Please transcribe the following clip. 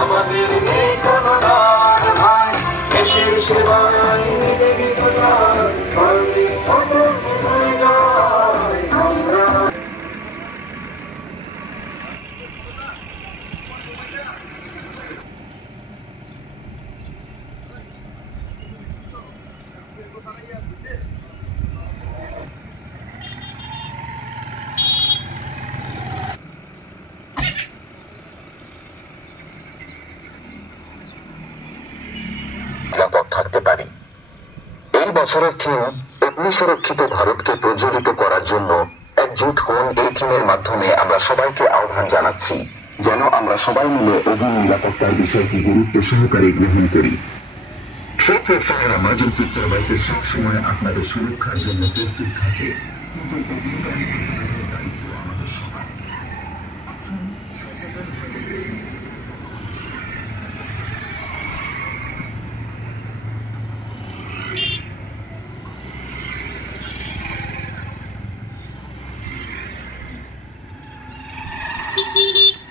আমাদের নেই কোনো ডর ভাই, দেশের সেবায় নিবেদিত জয়, বন্দে অটল জয় আমরা। নিরাপদ থাকতে পারি। এই বছরের থিম অগ্নিসুরক্ষিত ভারতকে প্রজ্বলিত করার জন্য একজুট হন। এই থিমের মাধ্যমে আমরা সবাইকে আহ্বান জানাচ্ছি যেন আমরা সবাই মিলে অগ্নি নিরাপত্তার বিষয়টি গুরুত্ব সহকারে গ্রহণ করি। ট্রেড ফায়ার এমার্জেন্সি সার্ভিসেস সবসময় আপনাদের সুরক্ষার জন্য প্রস্তুত থাকে, কিন্তু অগ্নিকারী প্রতিরোধের দায়িত্ব আমাদের সবার। Beep, beep, beep.